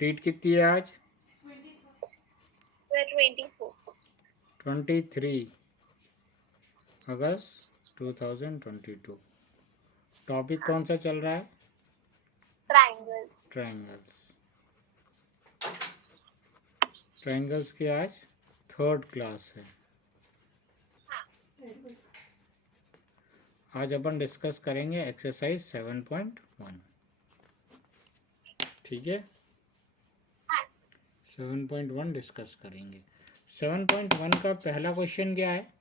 Date कितनी है आज? सर 23 अगस्त 2022। टॉपिक कौन सा चल रहा है? ट्राइंगल्स। ट्राइंगल्स की आज 3rd क्लास है। आज अपन डिस्कस करेंगे एक्सरसाइज 7.1। ठीक है, 7.1 डिस्कस करेंगे। 7.1 का पहला क्वेश्चन क्या है?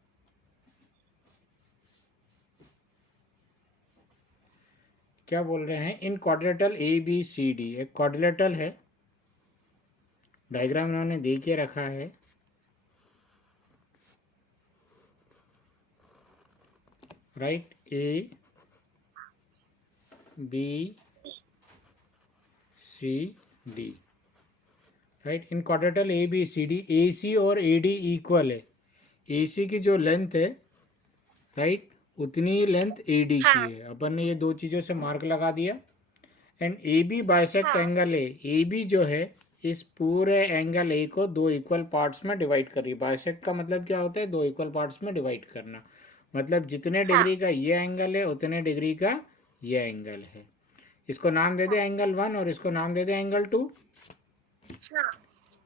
क्या बोल रहे हैं? इन क्वाड्रिलेटरल ABCD, एक क्वाड्रिलेटरल है, डायग्राम इन्होंने दे के रखा है। Right, ABCD। राइट, इन क्वाड्रिलेटरल ABCD AC और AD इक्वल है। AC की जो लेंथ है, राइट, उतनी ही लेंथ AD की है। अपन ने ये दो चीज़ों से मार्क लगा दिया। एंड AB बाइसेक्ट एंगल है। AB जो है इस पूरे एंगल A को दो इक्वल पार्ट्स में डिवाइड कर रही है। बाइसेक्ट का मतलब क्या होता है? दो इक्वल पार्ट्स में डिवाइड करना। मतलब जितने डिग्री का ये एंगल है उतने डिग्री का ये एंगल है। इसको नाम दे दे एंगल 1 और इसको नाम दे दे एंगल 2।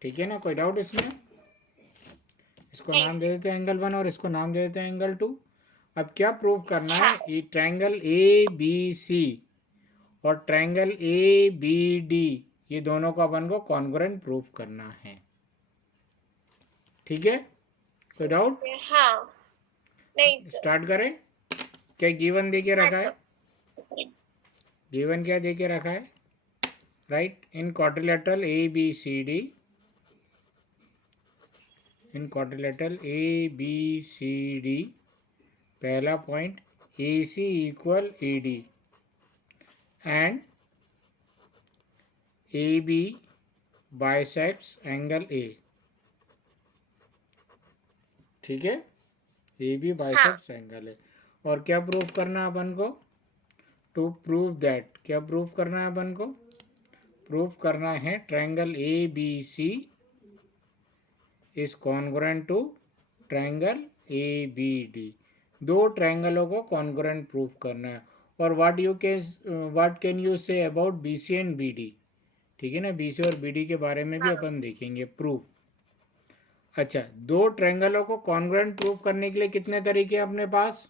ठीक है ना, कोई डाउट इसमें? इसको नाम दे देते हैं एंगल 1 और इसको नाम दे देते हैं एंगल 2। अब क्या प्रूव करना है? ये ट्रायंगल ABC और ट्रायंगल ABD, ये दोनों को अपन को कॉन्ग्रुएंट प्रूव करना है। ठीक है, कोई डाउट? हाँ, नहीं सर। स्टार्ट करें। क्या गिवन दे के रखा है? गिवन क्या दे के रखा है? राइट, इन क्वाड्रिलेटरल ABCD, इन क्वाड्रिलेटरल ABCD, पहला point AC equal AD and AB bisects angle A। ठीक है, AB बाइसेक्ट्स एंगल है। और क्या प्रूव करना है अपन को? टू प्रूव दैट, क्या प्रूव करना है अपन को? प्रूव करना है triangle ABC is congruent to triangle ABD। दो ट्रायंगलों को कॉन्ग्रुएंट प्रूव करना है। और what can you say about BC and BD? ठीक है ना, BC और BD के बारे में भी अपन देखेंगे प्रूफ। अच्छा, दो ट्रायंगलों को कॉन्ग्रुएंट प्रूव करने के लिए कितने तरीके हैं अपने पास?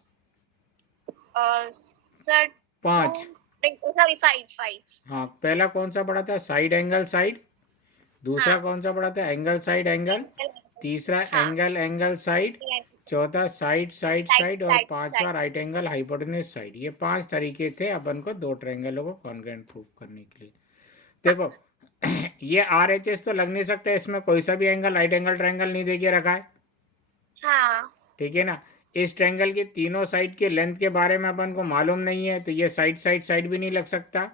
सर 5। सॉरी 5। हाँ, पहला कौन सा पढ़ा था? Side angle side. दूसरा कौन सा पढ़ा था? Angle side angle. तीसरा एंगल एंगल साइड। चौथा साइड साइड साइड। और पांचवा राइट एंगल हाइपोटेन्यूज साइड। ये 5 तरीके थे अपन को दो ट्रायंगलों को कॉन्ग्रुएंट प्रूव करने के लिए। देखो ये RHS तो लग नहीं सकता, इसमें कोई सा भी एंगल राइट एंगल ट्रायंगल नहीं देके रखा है। ठीक है ना, इस ट्रायंगल के तीनों साइड के लेंथ के बारे में अपन को मालूम नहीं है, तो ये साइड साइड साइड भी नहीं लग सकता।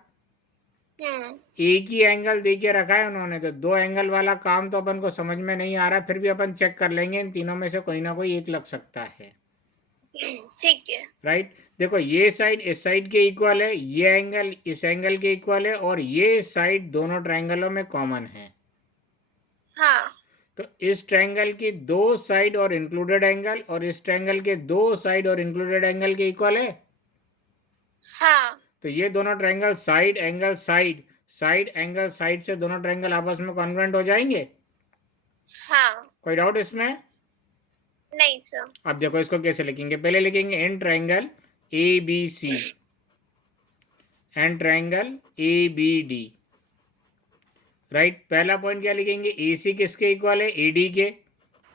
एक ही एंगल दे के रखा है उन्होंने, तो दो एंगल वाला काम तो अपन को समझ में नहीं आ रहा। फिर भी अपन चेक कर लेंगे, इन तीनों में से कोई ना कोई एक लग सकता है। ठीक है, राइट, देखो ये साइड इस साइड के इक्वल है, ये एंगल इस एंगल के इक्वल है, और ये साइड दोनों ट्रायंगलों में कॉमन है। तो इस ट्रायंगल की दो साइड और इंक्लूडेड एंगल और इस ट्रायंगल के दो साइड और इंक्लूडेड एंगल के इक्वल है। तो ये दोनों triangle side angle side, side angle side से दोनों ट्रायंगल आपस में कॉन्ग्रुएंट हो जाएंगे। कोई डाउट इसमें? नहीं सर। अब देखो इसको कैसे लिखेंगे। पहले लिखेंगे in triangle ABC and triangle ABD। Right, पहला पॉइंट क्या लिखेंगे? AC किसके इक्वल है? AD के।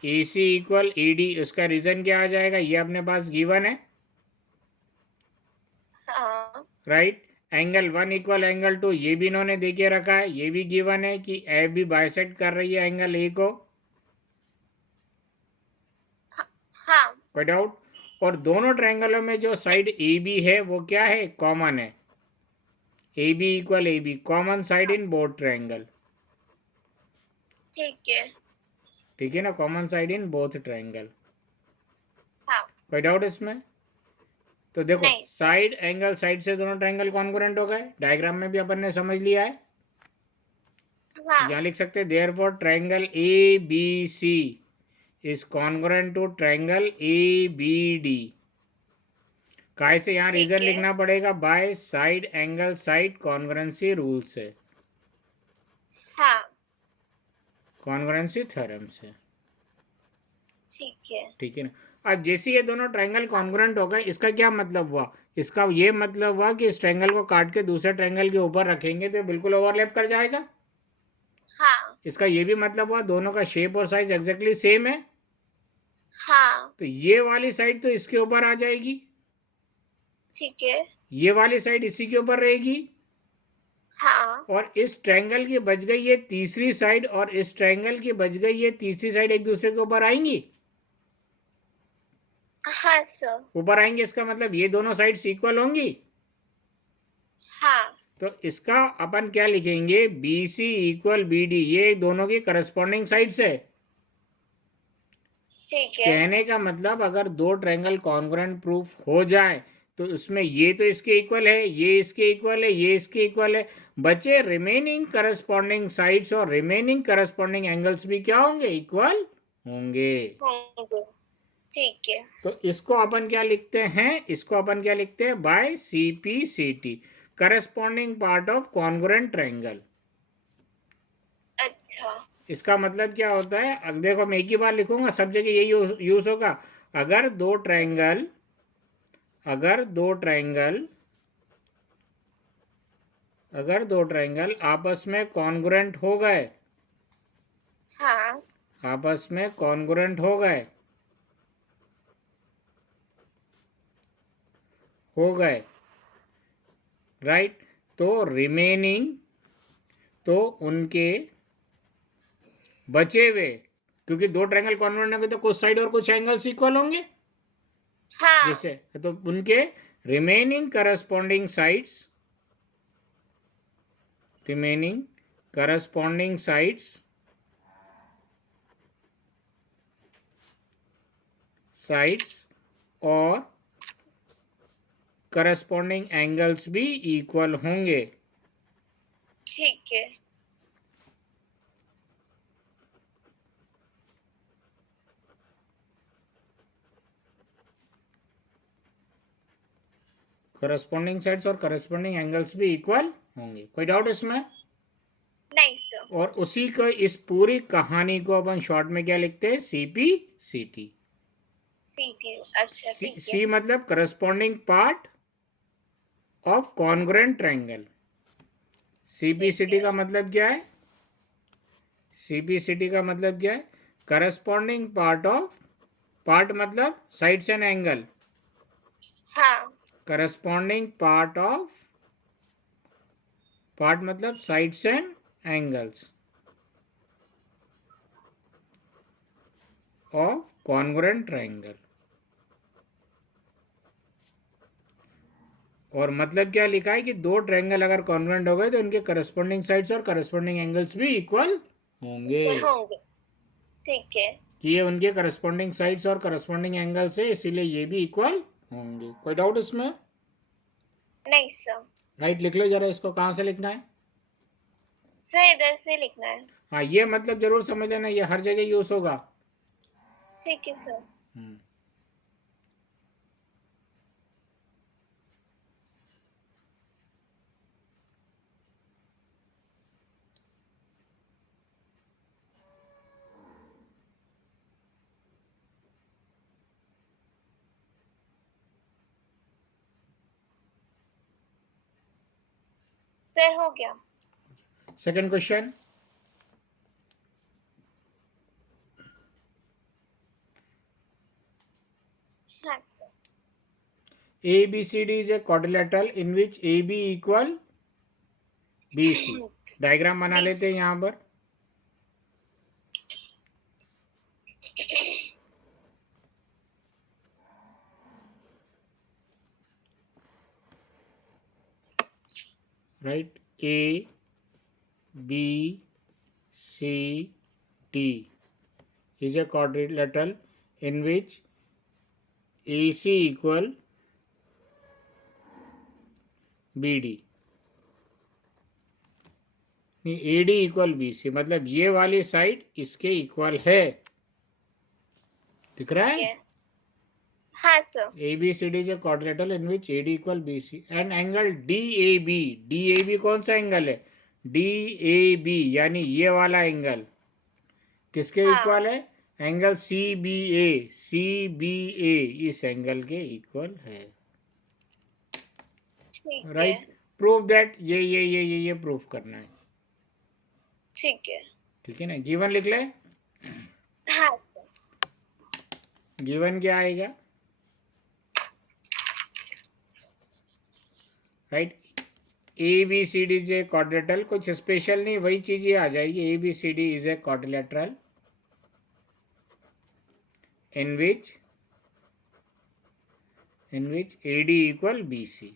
AC इक्वल AD, उसका रीजन क्या आ जाएगा? ये अपने पास गिवन है। राइट, एंगल 1 इक्वल एंगल 2, ये भी इन्होंने देके रखा है। ये भी गिवन है कि AB बाइसेक्ट कर रही है एंगल A को। कोई डाउट? और दोनों ट्रायंगलों में जो साइड AB है वो क्या है? कॉमन है। AB equal AB, common side in both triangle. ठीक है, ठीक है ना, common side in both triangle. कोई डाउट इसमें? तो देखो साइड एंगल साइड से दोनों ट्रायंगल कॉन्ग्रुएंट हो गए। डायग्राम में भी अपन ने समझ लिया है। हाँ यहाँ लिख सकते हैं therefore triangle A B C is congruent to triangle A B D. काय से यहाँ ठीक रीजन है। लिखना पड़ेगा by side angle side congruency rule से, हाँ कॉन्ग्रुएंसी थ्योरम से। ठीक है। ठीक है ना। अब जैसे ये दोनों ट्रायंगल कॉन्ग्रुएंट हो गए, इसका क्या मतलब हुआ? इसका ये मतलब हुआ कि इस ट्रायंगल को काट के दूसरे ट्रायंगल के ऊपर रखेंगे तो ये बिल्कुल ओवरलैप कर जाएगा। हाँ इसका ये भी मतलब हुआ दोनों का शेप और साइज एग्जैक्टली सेम है, हाँ तो ये वाली साइड तो इसके ऊपर आ जाएगी, ठीक है। ये वाली साइड इसी के ऊपर रहेगी, हाँ और इस ट्रायंगल की बच गई ये तीसरी साइड और इस ट्रायंगल की बच गई ये तीसरी साइड एक दूसरे के ऊपर आएंगी। हाँ सर। ऊपर आएंगे इसका मतलब ये दोनों साइड्स इक्वल होंगी। हाँ तो इसका अपन क्या लिखेंगे, B C equal B D, ये दोनों की करस्पॉन्डिंग साइड्स है। ठीक है। कहने का मतलब अगर दो ट्रायंगल कॉन्ग्रुएंट प्रूफ हो जाए तो उसमें ये तो इसके इक्वल है, ये इसके इक्वल है, ये इसके इक्वल है, बचे रिमेनिंग करस्पॉन्डिंग साइड्स और रिमेनिंग करस्पॉन्डिंग एंगल्स भी क्या होंगे, इक्वल होंगे। होंगे। ठीक है। तो इसको अपन क्या लिखते हैं, इसको अपन क्या लिखते हैं, by C P C T, corresponding part of congruent triangle. अच्छा। इसका मतलब क्या होता है, अब देखो मैं एक ही बार लिखूंगा, सब जगह यही यूज होगा। अगर दो ट्रायंगल अगर दो ट्रायंगल अगर दो ट्रायंगल आपस में कॉन्ग्रुएंट हो गए, हाँ आपस में कॉन्ग्रुएंट हो गए राइट, तो रिमेनिंग, तो उनके बचे हुए, क्योंकि दो ट्रायंगल कॉन्ग्रुएंट होंगे तो कुछ साइड और कुछ एंगल्स इक्वल होंगे, हाँ जैसे तो उनके remaining corresponding sides, remaining corresponding sides और करस्पॉन्डिंग एंगल्स भी इक्वल होंगे। ठीक है। करस्पॉन्डिंग साइड्स और करस्पॉन्डिंग एंगल्स भी इक्वल होंगे, कोई डाउट इसमें? नहीं सर। और उसी को, इस पूरी कहानी को अपन शॉर्ट में क्या लिखते हैं, सीपी सीटी। सीटी। अच्छा ठीक है। सी मतलब corresponding part of congruent triangle. ठीक सीपीसीटी है। का मतलब क्या है, सीपीसीटी का मतलब क्या है, करस्पॉन्डिंग पार्ट ऑफ, पार्ट मतलब साइड्स एंड एंगल, हाँ करस्पॉन्डिंग पार्ट ऑफ, पार्ट मतलब sides and angles of congruent triangle. और मतलब क्या लिखा है कि दो ट्रायंगल अगर कॉन्ग्रुएंट हो गए तो उनके करस्पॉन्डिंग साइड्स और करस्पॉन्डिंग एंगल्स भी इक्वल होंगे, होंगे। ठीक है। कि ये उनके करस्पॉन्डिंग साइड्स और करस्पॉन्डिंग एंगल्स है, इसीलिए ये भी इक्वल होंगे। कोई डाउट इसमें? नहीं सर। राइट, लिख लो जरा, इसको कहाँ से लिखना है? सर इधर से लिखना है। हाँ, ये मतलब जरूर समझ लेना, ये हर जगह यूज होगा। ठीक है सर। सर हो गया। सेकंड क्वेश्चन, हाँ sir. ABCD is a quadrilateral in which AB equal BC। Diagram बना लेते हैं यहाँ पर। Right, A B C D is a quadrilateral in which AC equal BD। नहीं, A D equal B C मतलब ये वाली साइड इसके इक्वल है, दिख रहा ठीक है? है। हाँ sir. ABCD is a quadrilateral in which AD equal BC and angle DAB, DAB कौन सा एंगल है? DAB यानी ये वाला एंगल किसके हाँ इक्वल है? एंगल CBA, CBA इस एंगल के इक्वल है, ठीक है। राइट? प्रूव दैट ये प्रूफ करना है, ठीक है। ठीक है ना? गिवन लिख ले। हाँ सर। गिवन क्या आएगा? Right, ABCD is a quadrilateral, कुछ स्पेशल नहीं, वही चीज ये आ जाएगी। ABCD is a quadrilateral in which AD equal BC,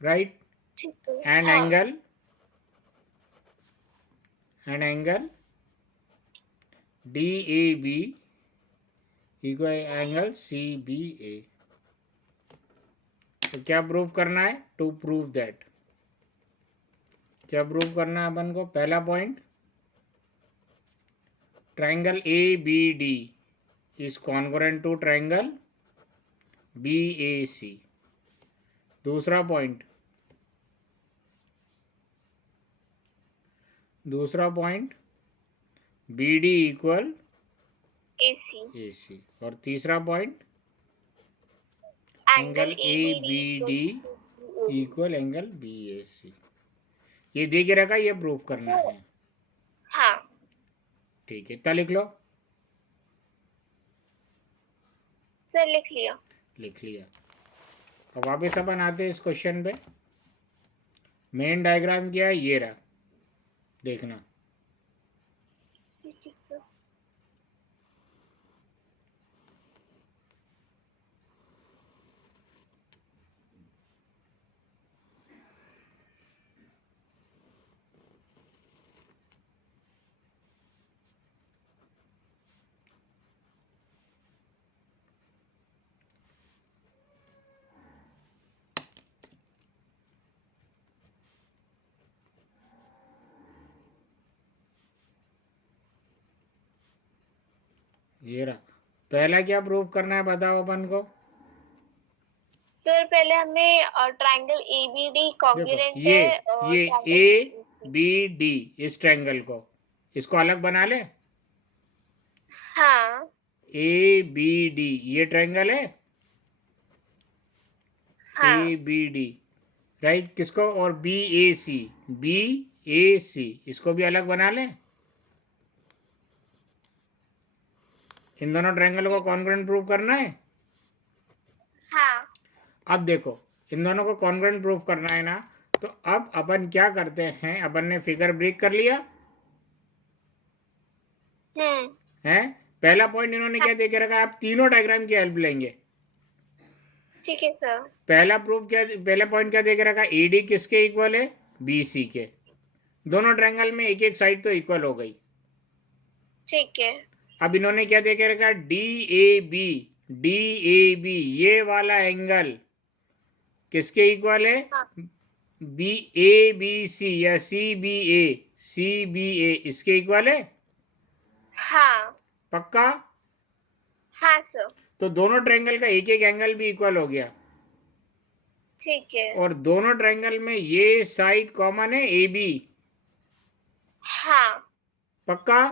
right? ठीक है। And हाँ angle DAB equal angle CBA। तो क्या प्रूव करना है? टू प्रूव दैट क्या प्रूव करना है अपन को? पहला point, triangle ABD is congruent to triangle BAC। दूसरा पॉइंट BD इक्वल AC। और तीसरा point angle ABD equal angle BAC। ये दे के रखा, ये प्रूफ करना है, हाँ ठीक है? इतना लिख लो। सर लिख लिया। लिख लिया। अब वापस अपन आते हैं इस क्वेश्चन पे। मेन डायग्राम क्या है? ये रहा, देखना। ठीक है सर। ये रहा, पहला क्या प्रूफ करना है बताओ अपन को? सर पहले हमें ट्रायंगल ABD देखो कॉन्ग्रुएंट ये है ये ABD इस ट्रायंगल को, इसको अलग बना ले। हाँ ABD ये ट्रायंगल है, हाँ ABD, राइट? किसको? और BAC इसको भी अलग बना ले। इन दोनों ट्रायंगल को कॉन्ग्रुएंट प्रूव करना है। हाँ अब देखो, इन दोनों को कॉन्ग्रुएंट प्रूव करना है ना, तो अब अपन क्या करते हैं? अपन ने फिगर ब्रेक कर लिया है। पहला पॉइंट इन्होंने क्या दे के रखा है? आप तीनों डायग्राम की हेल्प लेंगे। ठीक है सर। पहला पॉइंट क्या दे के रखा? AD किसके इक्वल है? BC के। दोनों ट्रायंगल में एक एक साइड तो इक्वल हो गई। ठीक है। अब इन्होंने क्या दे के रखा? DAB ये वाला एंगल किसके इक्वल है? हाँ ABC या CBA इसके इक्वल है, हाँ पक्का? हाँ सर। तो दोनों ट्रायंगल का एक एक एंगल भी इक्वल हो गया, ठीक है। और दोनों ट्रायंगल में ये साइड कॉमन है AB, हाँ पक्का?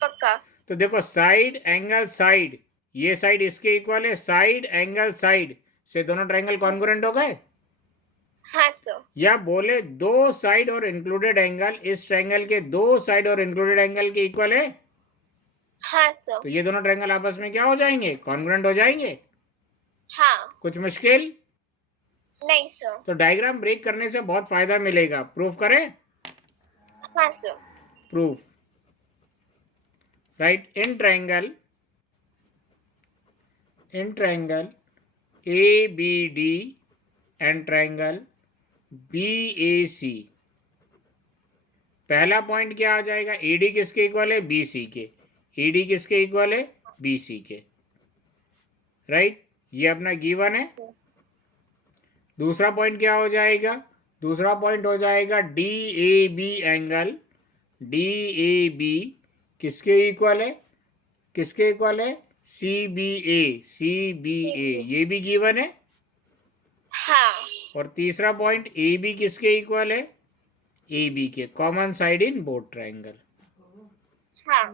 पक्का। तो देखो, साइड एंगल साइड, ये साइड इसके इक्वल है, साइड एंगल साइड से दोनों ट्रायंगल कॉन्ग्रुएंट हो गए। हाँ सर। या बोले दो साइड और इंक्लूडेड एंगल इस ट्रायंगल के दो साइड और इंक्लूडेड एंगल के इक्वल है। हाँ सर। तो ये दोनों ट्रायंगल आपस में क्या हो जाएंगे? कॉन्ग्रुएंट हो जाएंगे। हाँ कुछ मुश्किल नहीं सर। तो डायग्राम ब्रेक करने से बहुत फायदा मिलेगा। प्रूफ करें? हाँ sir. Proof, right? In triangle ABD and triangle BAC, पहला पॉइंट क्या आ जाएगा? AD किसके इक्वल है? BC के। AD किसके इक्वल है? BC के, राइट? ये अपना गिवन है। दूसरा पॉइंट क्या हो जाएगा? दूसरा पॉइंट हो जाएगा D A B angle, D A B किसके इक्वल है, किसके इक्वल है, C B A, C B ए ये भी गिवन है। हाँ और तीसरा पॉइंट ए बी किसके इक्वल है, ए बी के, common side in both triangle. हाँ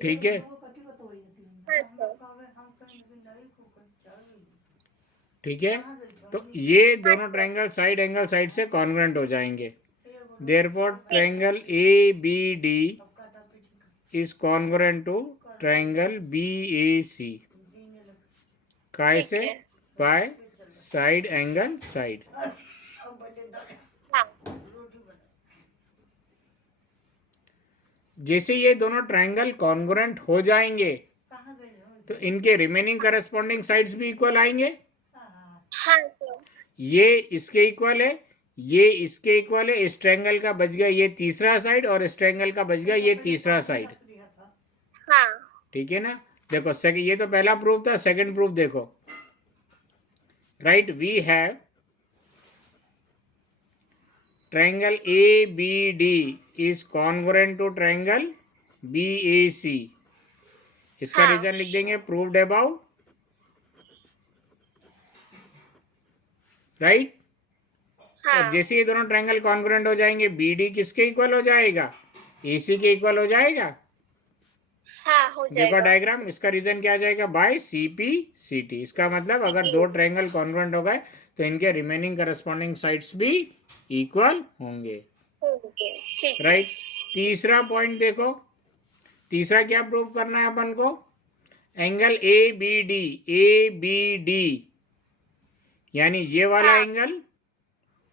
ठीक है, हाँ सर ठीक है। तो ये दोनों ट्रायंगल साइड एंगल साइड से कॉन्ग्रुएंट हो जाएंगे। Therefore triangle A B D is congruent to triangle B A C. कैसे, ठीक है। By side angle side. हाँ जैसे ये दोनों ट्रायंगल कॉन्ग्रुएंट हो जाएंगे तो इनके रिमेनिंग करस्पॉन्डिंग साइड्स भी इक्वल आएंगे। हाँ सर ये इसके इक्वल है, ये इसके इक्वल है, इस ट्रायंगल का बच गया ये तीसरा साइड और इस ट्रायंगल का बच गया ये तीसरा साइड। हाँ ठीक है ना। देखो सेकंड, ये तो पहला प्रूफ था, सेकंड प्रूफ देखो। Right, we have triangle A B D is congruent to triangle B A C. इसका हाँ। रीजन लिख देंगे, प्रूव्ड अबाउ। राइट, हाँ और जैसे ये दोनों ट्रायंगल कॉन्ग्रुएंट हो जाएंगे बी डी किसके इक्वल हो जाएगा, ए सी के इक्वल हो जाएगा। हाँ हो देखो जाएगा। डायग्राम, इसका रीजन क्या आ जाएगा, by C P C T. इसका मतलब अगर दो ट्रायंगल कॉन्ग्रुएंट हो गए तो इनके रिमेनिंग करस्पॉन्डिंग साइड्स भी इक्वल होंगे। ओके ठीक है। राइट, तीसरा पॉइंट देखो, तीसरा क्या प्रूव करना है अपन को, angle A B D, A B D यानी ये वाला हाँ। एंगल,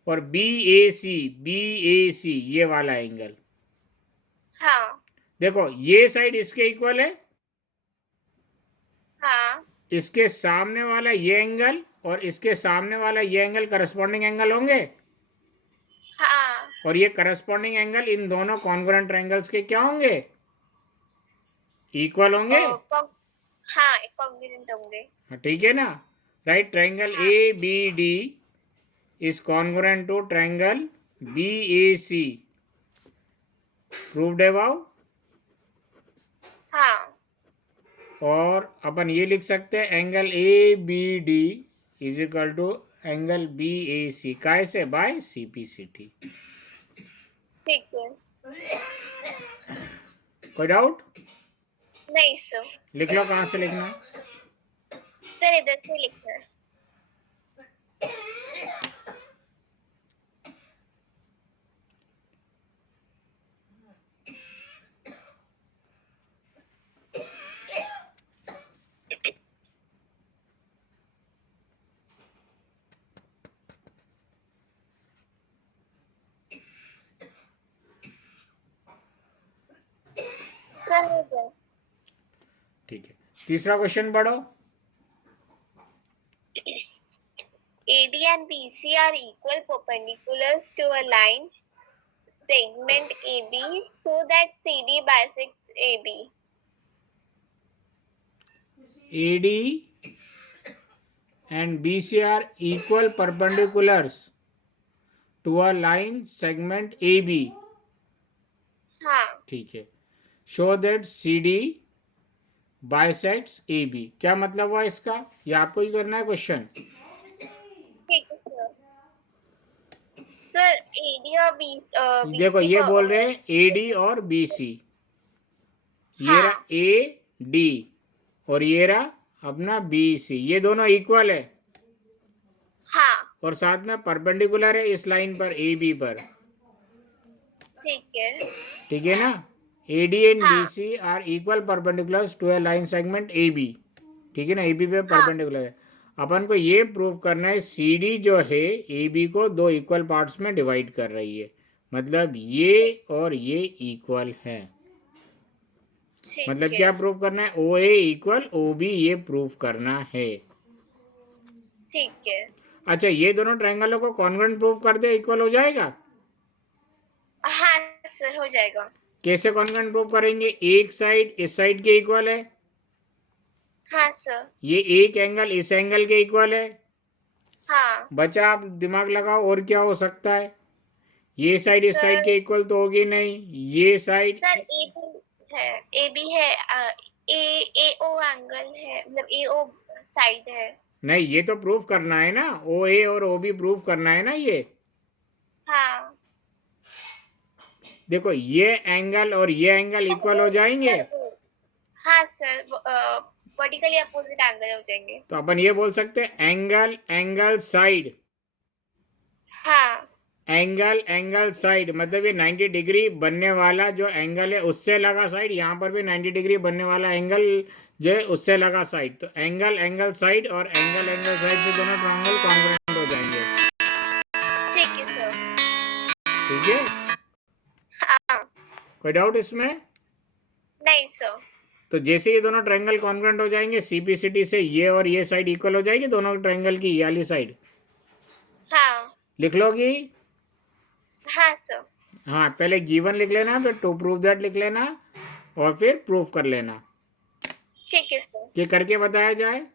और B A C, B A सी ये वाला एंगल। हाँ देखो ये साइड इसके इक्वल है, हाँ इसके सामने वाला ये एंगल और इसके सामने वाला ये एंगल करस्पॉन्डिंग एंगल होंगे, हाँ और ये करस्पॉन्डिंग एंगल इन दोनों कॉन्ग्रुएंट ट्रायंगल्स के क्या होंगे, इक्वल होंगे। हाँ कॉन्ग्रुएंट होंगे। ठीक है ना। Right, triangle A B D is congruent to triangle B A C, proved above. हाँ और अपन ये लिख सकते हैं angle A B D is equal to angle B A C, कैसे, by C P C T. ठीक है। कोई डाउट? नहीं सर। लिख लो, कहाँ से लिखना है। सर इधर से लिखना है। सर इधर। ठीक है, तीसरा क्वेश्चन पढ़ो। AD and BC are equal perpendiculars to a line segment AB so that CD bisects AB. AD and BC are equal perpendiculars to a line segment AB. हाँ ठीक है, show that CD bisects AB। क्या मतलब हुआ इसका, ये आपको ही करना है क्वेश्चन। ठीक है सर। सर AD और BC देखो ये बोल रहे हैं AD और BC, ये रहा AD और ये रहा अपना BC, ये दोनों इक्वल है हाँ और साथ में परपेंडिकुलर है इस लाइन पर AB पर। ठीक है। ठीक है ना, AD and BC are equal perpendiculars to a line segment AB। ठीक है ना, AB पे परपेंडिकुलर है। अपन को ये प्रूव करना है CD जो है AB को दो इक्वल पार्ट्स में डिवाइड कर रही है, मतलब ये और ये इक्वल है। ठीक मतलब है। क्या प्रूव करना है, OA इक्वल OB, ये प्रूव करना है। ठीक है। अच्छा, ये दोनों ट्रायंगलों को कॉन्ग्रुएंट प्रूव कर दे, इक्वल हो जाएगा? हाँ सर, हो जाएगा। कैसे कॉन्ग्रुएंट प्रूव करेंगे? एक साइड इस साइड के इक्वल है, हाँ सर। ये एक एंगल इस एंगल के इक्वल है। हाँ बचा, आप दिमाग लगाओ और क्या हो सकता है? ये साइड इस साइड सर। के इक्वल तो होगी नहीं, ये साइड। सर ए बी है, ए बी है, ए ए ओ एंगल है, मतलब ए ओ साइड है। नहीं, ये तो प्रूफ करना है ना, ओ ए और ओ बी प्रूफ करना है ना ये। हाँ देखो, ये एंगल और ये एंगल इक्वल हो जाएंगे, हाँ सर, वर्टिकली अपोजिट एंगल हो जाएंगे। तो अपन ये बोल सकते हैं एंगल एंगल साइड। हाँ एंगल एंगल साइड मतलब ये 90 डिग्री बनने वाला जो एंगल है उससे लगा साइड, यहाँ पर भी 90 डिग्री बनने वाला एंगल जो है उससे लगा साइड, तो एंगल एंगल साइड और एंगल एंगल साइड से दोनों ट्रायंगल कॉन्ग्रुएंट हो जाएंगे। ठीक है सर। ठीक है, हाँ। कोई डाउट इसमें? नहीं सर। तो जैसे ये दोनों ट्रायंगल कॉन्ग्रुएंट हो जाएंगे, सीपीसीटी से ये और ये साइड इक्वल हो जाएगी दोनों ट्रायंगल की, ये वाली साइड हाँ लिख लोगी? हाँ सर। हाँ, पहले गिवन लिख लेना, फिर टू प्रूव दैट लिख लेना, और फिर प्रूफ कर लेना। ठीक है सर। ये करके बताया जाए?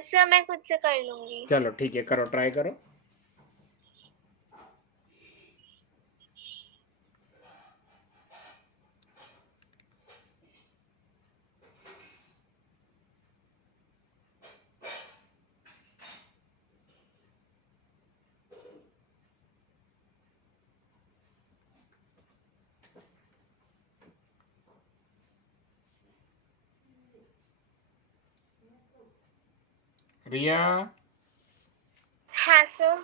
सर मैं खुद से कर लूंगी। चलो ठीक है, करो, ट्राई करो। रिया, हाँ सर।